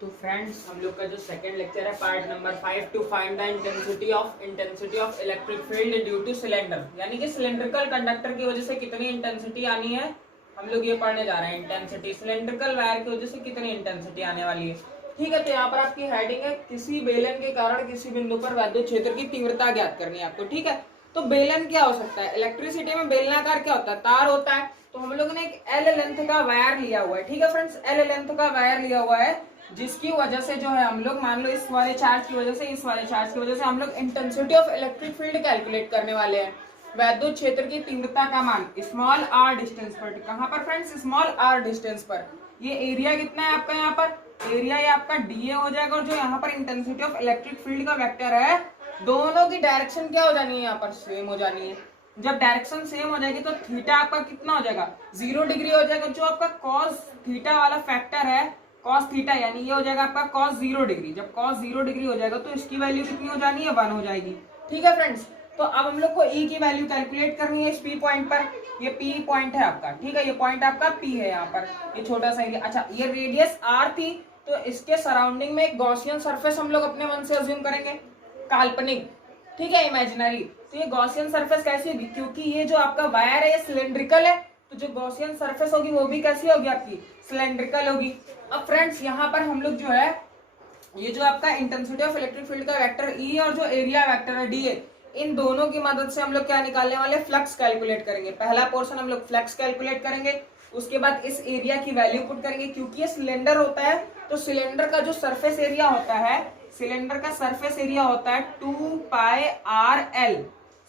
तो फ्रेंड्स, हम लोग का जो सेकंड लेक्चर है part number 5 to find the intensity of electric field due to cylinder, यानी कि सिलेंड्रिकल कंडक्टर की वजह से कितनी इंटेंसिटी आनी है, हम लोग ये पढ़ने जा रहे हैं। इंटेंसिटी सिलेंड्रिकल वायर की वजह से कितनी इंटेंसिटी आने वाली है। ठीक है, तो यहाँ पर आपकी हेडिंग है किसी बेलन के कारण किसी बिंदु पर वैद्युत क्षेत्र की तीव्रता ज्ञात करनी है आपको। ठीक है, तो बेलन क्या हो सकता है? इलेक्ट्रिसिटी में बेलनाकार क्या होता है? तार होता है। तो हम लोग ने एक एल लेंथ का वायर लिया हुआ है। ठीक है फ्रेंड्स, एल लेंथ का वायर लिया हुआ है, जिसकी वजह से जो है हम लोग मान लो इस वाले चार्ज की वजह से, इस वाले चार्ज की वजह से हम लोग intensity of electric field calculate करने वाले हैं। वैद्युत क्षेत्र की तीव्रता का मान स्मॉल आर डिस्टेंस पर। कहां पर फ्रेंड्स? स्मॉल आर डिस्टेंस पर। ये एरिया कितना है आपका? यहाँ पर एरिया ये आपका डीए हो जाएगा, और जो यहाँ पर इंटेंसिटी ऑफ इलेक्ट्रिक फील्ड का वेक्टर है, दोनों की डायरेक्शन क्या हो जानी है? यहाँ पर सेम हो जानी है। जब डायरेक्शन सेम हो जाएगी तो थीटा आपका कितना हो जाएगा? 0 डिग्री हो जाएगा। जो आपका कॉस थीटा वाला फैक्टर है, कॉस थीटा, यानी ये हो जाएगा आपका कॉस 0 डिग्री। जब कॉस 0 डिग्री हो जाएगा तो इसकी वैल्यू कितनी हो जानी है? 1 हो जाएगी। ठीक है फ्रेंड्स, तो अब हम लोग को ई की वैल्यू कैलकुलेट करनी है इस पी पॉइंट पर। ये पी पॉइंट है आपका। ठीक है, ये पॉइंट आपका पी है यहाँ पर, ये छोटा सा एरिया। अच्छा, ये रेडियस आर थी, तो इसके सराउंडिंग में एक गॉसियन सरफेस हम लोग अपने मन से अज्यूम करेंगे, काल्पनिक। ठीक है, इमेजिनरी। तो ये गॉसियन सरफेस कैसी होगी? क्योंकि ये जो आपका वायर है ये सिलेंड्रिकल है, तो जो गॉसियन सरफेस होगी वो भी कैसी होगी? आपकी सिलेंड्रिकल होगी। अब फ्रेंड्स, यहाँ पर हम लोग जो है ये जो आपका इंटेंसिटी ऑफ इलेक्ट्रिक फील्ड का वेक्टर ई और जो एरिया वेक्टर है डी, इन दोनों की मदद से हम लोग क्या निकालने वाले? फ्लक्स कैलकुलेट करेंगे। पहला पोर्शन हम लोग फ्लक्स कैलकुलेट करेंगे, उसके बाद इस एरिया की वैल्यू पुट करेंगे। क्योंकि ये सिलेंडर होता है, तो सिलेंडर का जो सरफेस एरिया होता है, सिलेंडर का सरफेस एरिया होता है 2 पाई आर एल।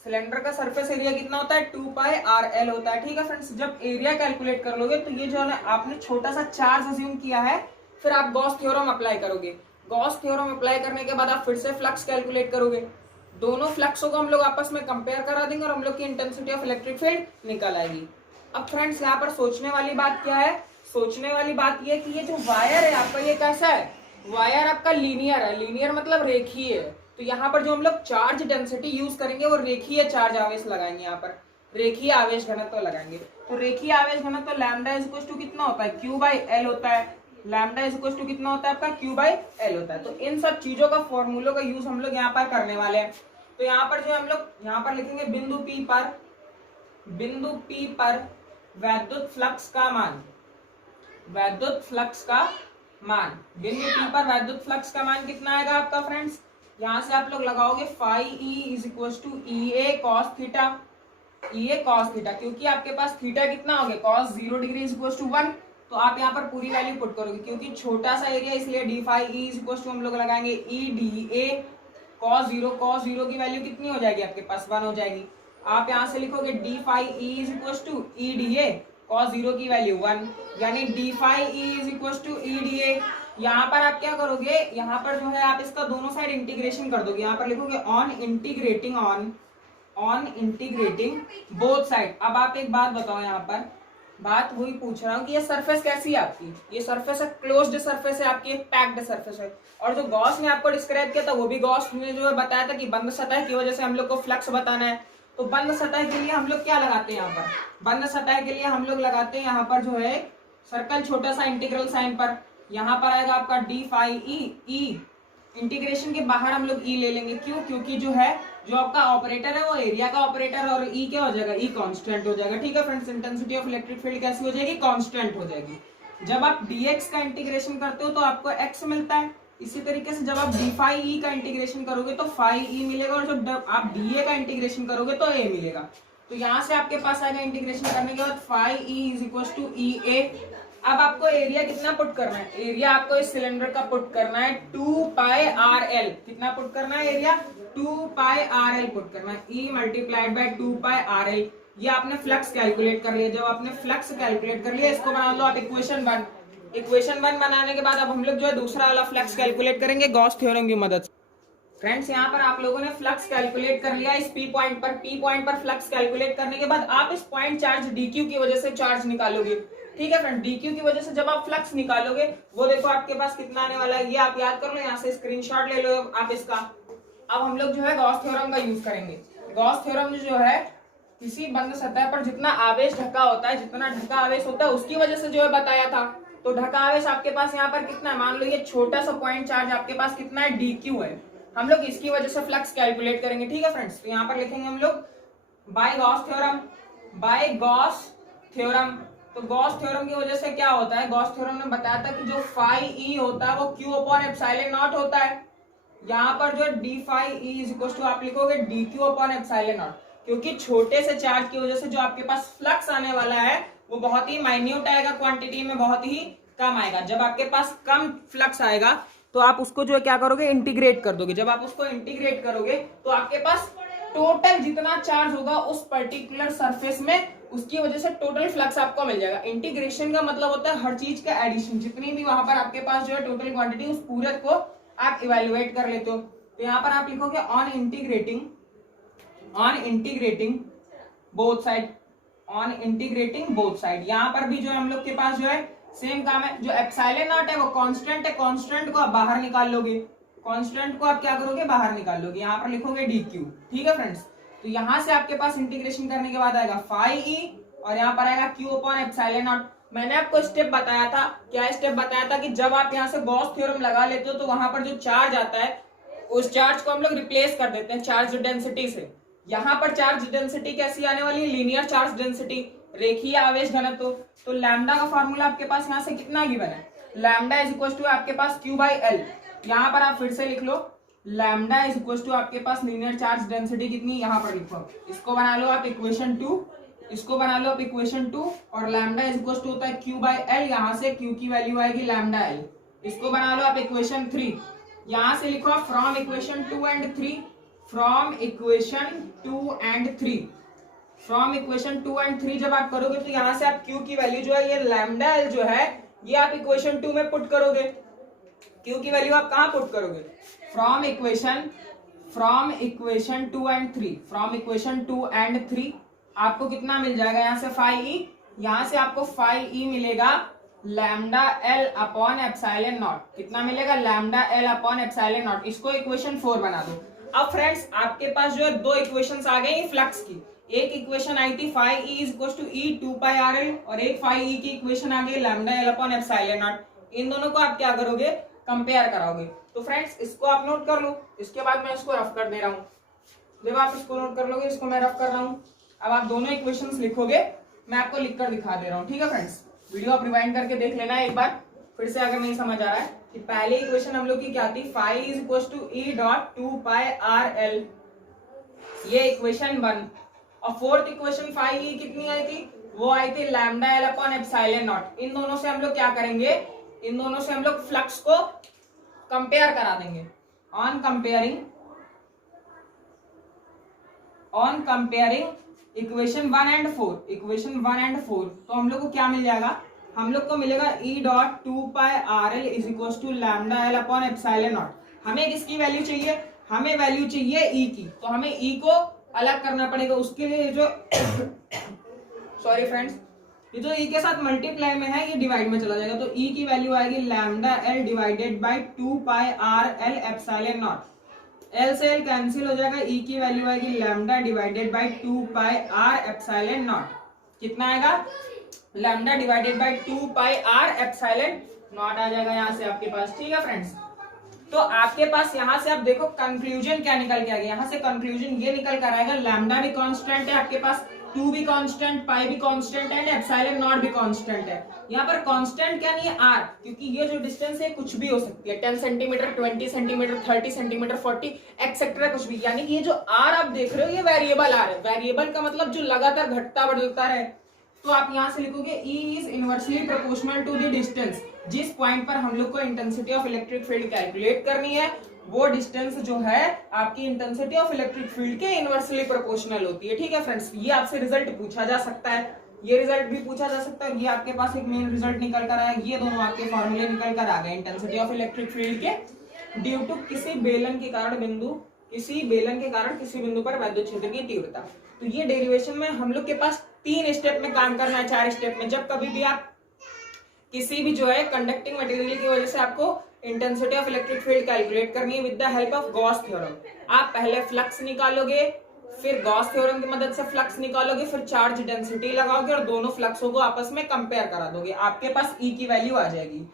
सिलेंडर का सरफेस एरिया कितना होता है? 2 पाई आर एल होता है। ठीक है फ्रेंड्स, जब एरिया कैलकुलेट कर लोगे तो ये जो है आपने छोटा सा चार्ज अज्यूम किया है, फिर आप गॉस थ्योरम अप्लाई करोगे। गॉस थ्योरम अप्लाई करने के बाद आप फिर से फ्लक्स कैलकुलेट करोगे। दोनों फ्लक्सों को हम लोग आपस में कंपेयर करा देंगे और हम लोग की इंटेंसिटी ऑफ इलेक्ट्रिक फील्ड निकल आएगी। अब फ्रेंड्स, यहाँ पर सोचने वाली बात क्या है? सोचने वाली बात यह कि ये जो वायर है आपका, ये कैसा है? वायर आपका लीनियर है। लीनियर मतलब रेखीय है। तो यहाँ पर जो हम लोग चार्ज डेंसिटी यूज करेंगे वो रेखीय चार्ज आवेश लगाएंगे। यहाँ पर रेखीय आवेश घनत्व लगाएंगे। तो रेखीय आवेश घनत्व लैम्डा इज इक्वल टू कितना होता है? Q बाई एल होता है। लैम्डा इज इक्वल टू कितना होता है आपका? Q बाई एल होता है। तो इन सब चीजों का फॉर्मूलों का यूज हम लोग यहाँ पर करने वाले हैं। तो यहाँ पर जो हम लोग यहाँ पर लिखेंगे बिंदु P पर वैद्युत फ्लक्स का मान। वैद्युत फ्लक्स का मान, बिंदु P पर वैद्युत फ्लक्स का मान कितना आएगा आपका फ्रेंड्स? यहाँ से आप लोग लगाओगे phi E is equal to E A cos theta. E A cos theta, क्योंकि आपके पास थीटा कितना हो गया? Cos 0 degree is equal to 1। तो आप यहाँ पर पूरी वैल्यू पुट करोगे, क्योंकि छोटा सा एरिया इसलिए D phi E is equal to हम लोग लगाएंगे E D A cos 0। Cos 0 की वैल्यू कितनी हो जाएगी आपके पास? 1 हो जाएगी। आप यहाँ से लिखोगे D phi E is equal to E D A cos 0 की वैल्यू 1, यानी D phi E is equal to E D A. यहाँ पर आप क्या करोगे? यहाँ पर जो है आप इसका दोनों साइड इंटीग्रेशन कर दोगे। यहाँ पर लिखोगे ऑन इंटीग्रेटिंग बोथ साइड। अब आप एक बात बताओ, यहाँ पर बात वही पूछ रहा हूँ कि ये सरफेस कैसी है आपकी? ये सरफेस है क्लोज्ड सरफेस है आपकी, एक पैक्ड सरफेस है। और जो गॉस ने आपको डिस्क्राइब किया था वो भी गॉस ने जो है बताया था कि बंद सतह की वजह से हम लोग को फ्लक्स बताना है। तो बंद सतह के लिए हम लोग क्या लगाते हैं? यहाँ पर बंद सतह के लिए हम लोग लगाते हैं यहाँ पर जो है सर्कल, छोटा सा इंटीग्रल साइन पर। यहाँ पर आएगा आपका डी फाई ई। इंटीग्रेशन के बाहर हम लोग ई ले लेंगे। क्यों? क्योंकि जो है जो आपका ऑपरेटर है वो एरिया का ऑपरेटर, और ई क्या हो जाएगा? ई कांस्टेंट हो जाएगा। ठीक है friends, intensity of electric field कैसी हो जाएगी? कांस्टेंट हो जाएगी। जब आप dx का इंटीग्रेशन करते हो तो आपको x मिलता है। इसी तरीके से जब आप डी फाई ई का इंटीग्रेशन करोगे तो फाई ई मिलेगा, और जब आप डीए का इंटीग्रेशन करोगे तो ए मिलेगा। तो यहाँ से आपके पास आएगा इंटीग्रेशन करने के बाद phi E is equal to E A. अब आपको एरिया कितना पुट करना है? एरिया आपको इस सिलेंडर का पुट करना है 2 पाई आर एल। कितना पुट करना है area? 2 pi R L put करना है। E multiplied by 2 pi R L. ये आपने फ्लक्स कैलकुलेट कर लिया। जब आपने फ्लक्स कैलकुलेट कर लिया, इसको बना लो आप इक्वेशन 1। इक्वेशन 1 बनाने के बाद अब हम लोग जो है दूसरा वाला फ्लक्स कैलकुलेट करेंगे गॉस थ्योरम की मदद से। फ्रेंड्स, यहाँ पर आप लोगों ने फ्लक्स कैलकुलेट कर लिया इस पी पॉइंट पर। पी पॉइंट पर फ्लक्स कैलकुलेट करने के बाद आप इस पॉइंट चार्ज डीक्यू की वजह से चार्ज निकालोगे। ठीक है फ्रेंड, डीक्यू की वजह से जब आप फ्लक्स निकालोगे वो देखो आपके पास कितना आने वाला है, ये आप याद कर लो। यहाँ से स्क्रीनशॉट ले लो आप इसका। अब हम लोग जो है गॉस थ्योरम का यूज करेंगे। गॉस थ्योरम जो है किसी बंद सतह पर जितना आवेश ढका होता है, जितना ढका आवेश होता है उसकी वजह से जो है बताया था। तो ढका आवेश आपके पास यहाँ पर कितना है, मान लो ये छोटा सा पॉइंट चार्ज आपके पास कितना है, dq है। हम लोग इसकी वजह से फ्लक्स कैलकुलेट करेंगे, ठीक है फ्रेंड्स। तो यहाँ पर लिखेंगे हम लोग बाय गॉस थ्योरम। तो गॉस थ्योरम की वजह से क्या होता है, गॉस थ्योरम ने बताया था कि जो फाई ई होता है वो q अपॉन एप्सिलॉन नॉट होता है। यहाँ पर जो D phi E is equal to आप लिखोगे D Q upon epsilon naught, क्योंकि छोटे से चार्ज की वजह से जो आपके पास फ्लक्स आने वाला है वो बहुत ही माइन्यूट आएगा, क्वांटिटी में बहुत ही कम आएगा। जब आपके पास कम फ्लक्स आएगा तो आप उसको जो है क्या करोगे, इंटीग्रेट कर दोगे। जब आप उसको इंटीग्रेट करोगे तो आपके पास टोटल जितना चार्ज होगा उस पर्टिकुलर सरफेस में, उसकी वजह से टोटल फ्लक्स आपको मिल जाएगा। इंटीग्रेशन का मतलब होता है हर चीज का एडिशन, जितनी भी वहां पर आपके पास जो है टोटल क्वांटिटी, उस पूरे को आप इवेल्युएट कर लेते हो। तो यहाँ पर आप लिखोगे ऑन इंटीग्रेटिंग बोथ साइड, यहाँ पर भी जो हम लोग के पास जो है सेम काम है। जो एप्सिलॉन नॉट है वो कांस्टेंट है, कांस्टेंट को आप बाहर निकाल लोगे, कांस्टेंट को आप क्या करोगे, बाहर निकाल लोगे। यहाँ पर लिखोगे dq, ठीक है फ्रेंड्स। तो यहाँ से आपके पास इंटीग्रेशन करने के बाद आएगा फाई ई और यहाँ पर आएगा q अपॉन एप्सिलॉन नॉट। मैंने आपको स्टेप बताया था, क्या स्टेप बताया था कि जब आप यहाँ से गॉस थ्योरम लगा लेते हो तो वहां पर जो चार्ज आता है उस चार्ज को हम लोग रिप्लेस कर देते हैं चार्ज डेंसिटी से। यहाँ पर चार्ज डेंसिटी कैसी आने वाली है, लीनियर चार्ज डेंसिटी, रेखीय आवेश घनत्व। तो लैम्डा का फॉर्मूला आपके पास यहाँ से कितना गिवन है, लैम्डा इज इक्वल टू आपके पास q बाई एल। यहाँ पर आप फिर से लिख लो लैम्डा इज इक्वल टू आपके पास लीनियर चार्ज डेंसिटी कितनी, यहाँ पर लिखो, इसको बना लो आप इक्वेशन 2, इसको बना लो आप इक्वेशन 2, और लैम्डा इज इक्वल टू होता है q बाई एल, यहाँ से q की वैल्यू आएगी लैम्डा एल। इसको बना लो आप इक्वेशन 3, यहाँ से लिखो आप from equation 2 and 3, from equation 2 and 3 जब आप करोगे तो यहाँ से आप q की वैल्यू जो है ये लैम्डा एल जो है ये आप इक्वेशन 2 में पुट करोगे। q की वैल्यू आप कहाँ पुट करोगे, फ्रॉम इक्वेशन 2 एंड 3 आपको कितना मिल जाएगा, यहाँ से फाई ई, यहाँ से आपको फाई ई मिलेगा lambda L upon epsilon naught. कितना मिलेगा, lambda L upon epsilon not. इसको इक्वेशन 4 बना दो। अब फ्रेंड्स आपके पास जो है दो इक्वेशंस आ गई फ्लक्स की। एक इक्वेशन आई थी phi E is equal to E 2 pi R L, और एक फाई ई की इक्वेशन आ गई lambda L upon epsilon naught. इन दोनों को आप क्या करोगे, कंपेयर कराओगे। तो फ्रेंड्स इसको आप नोट कर लो, इसके बाद मैं इसको रफ कर दे रहा हूँ। जब आप इसको नोट कर लोगे, इसको मैं रफ कर रहा हूँ। अब आप दोनों इक्वेशंस लिखोगे, मैं आपको लिखकर दिखा दे रहा हूँ, ठीक है फ्रेंड्स। वीडियो आप रिवाइंड करके देख लेना है एक बार फिर से, अगर नहीं समझ आ रहा है कि पहले इक्वेशन हम लोग की क्या थी, phi is equal to E dot 2 pi R L, ये इक्वेशन 1। और फोर्थ इक्वेशन फाई ई कितनी आई थी, वो आई थी lambda L upon epsilon naught. इन दोनों से हम लोग क्या करेंगे, इन दोनों से हम लोग फ्लक्स को कंपेयर करा देंगे। ऑन कंपेयरिंग इक्वेशन 1 एंड 4, तो हम लोग को क्या मिल जाएगा, हम लोग को मिलेगा E dot 2 pi R L is equal to lambda L upon epsilon naught. हमें किसकी वैल्यू चाहिए, हमें वैल्यू चाहिए ई की, तो हमें ई को अलग करना पड़ेगा। उसके लिए जो सॉरी फ्रेंड्स, ये जो ई के साथ मल्टीप्लाई में है ये डिवाइड में चला जाएगा। तो ई की वैल्यू आएगी lambda L divided by 2 pi R L epsilon naught. L से एल कैंसिल हो जाएगा, ई की वैल्यू आएगी lambda divided by 2 pi R epsilon naught. कितना आएगा, lambda divided by 2 pi R epsilon naught आ जाएगा यहाँ से आपके पास, ठीक है फ्रेंड्स। तो आपके पास यहाँ से आप देखो कंक्लूजन क्या निकल के आ गया, यहाँ से कंक्लूजन ये निकल कर आएगा, लैम्डा भी कांस्टेंट है आपके पास, 2 भी कांस्टेंट, पाई भी कांस्टेंट है, एप्सिलॉन नॉट भी कांस्टेंट है। यहाँ पर कांस्टेंट क्या नहीं है, आर, क्योंकि ये जो डिस्टेंस है कुछ भी हो सकती है, 10 सेंटीमीटर, 20 सेंटीमीटर, 30 सेंटीमीटर, 40 एक्सेट्रा कुछ भी। यानी कि ये जो आर आप देख रहे हो ये वेरिएबल आर है। वेरिएबल का मतलब जो लगातार घटता बढ़ता है। तो आप यहाँ से लिखोगे E is inversely proportional to the distance. जिस पॉइंट पर हम लोग को intensity of electric field calculate करनी है वो डिस्टेंस जो है आपकी इंटेंसिटी ऑफ इलेक्ट्रिक फील्ड के इनवर्सली प्रोपोर्शनल होती है, ठीक है फ्रेंड्स। ये आपसे रिजल्ट पूछा जा सकता है, ये रिजल्ट भी पूछा जा सकता है। ये आपके पास एक मेन रिजल्ट निकल कर आया, ये दोनों आपके फॉर्मूले निकल कर आ गए इंटेंसिटी ऑफ इलेक्ट्रिक फील्ड के ड्यू टू किसी बेलन के कारण किसी बिंदु पर वैद्युत क्षेत्र की तीव्रता। तो ये डेरिवेशन में हम लोग के पास 3 स्टेप में काम करना है, 4 स्टेप में। जब कभी भी आप किसी भी जो है कंडक्टिंग मटेरियल की वजह से आपको intensity of electric field calculate करनी है with the help of Gauss theorem. आप पहले फ्लक्स निकालोगे, फिर गॉस थ्योरम की मदद से फ्लक्स निकालोगे, फिर चार्ज डेंसिटी लगाओगे और दोनों फ्लक्सों को आपस में कंपेयर करा दोगे, आपके पास ई की वैल्यू आ जाएगी।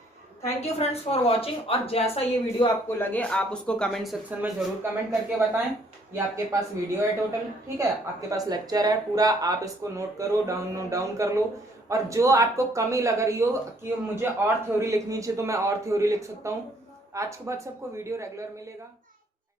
Thank you friends for watching. और जैसा ये वीडियो आपको लगे आप उसको कमेंट सेक्शन में जरूर कमेंट करके बताएं। ये आपके पास वीडियो है टोटल, ठीक है, आपके पास लेक्चर है पूरा, आप इसको नोट करो, नोट डाउन कर लो। और जो आपको कमी लग रही हो कि मुझे और थ्योरी लिखनी चाहिए तो मैं और थ्योरी लिख सकता हूँ। आज के बाद सबको वीडियो रेगुलर मिलेगा।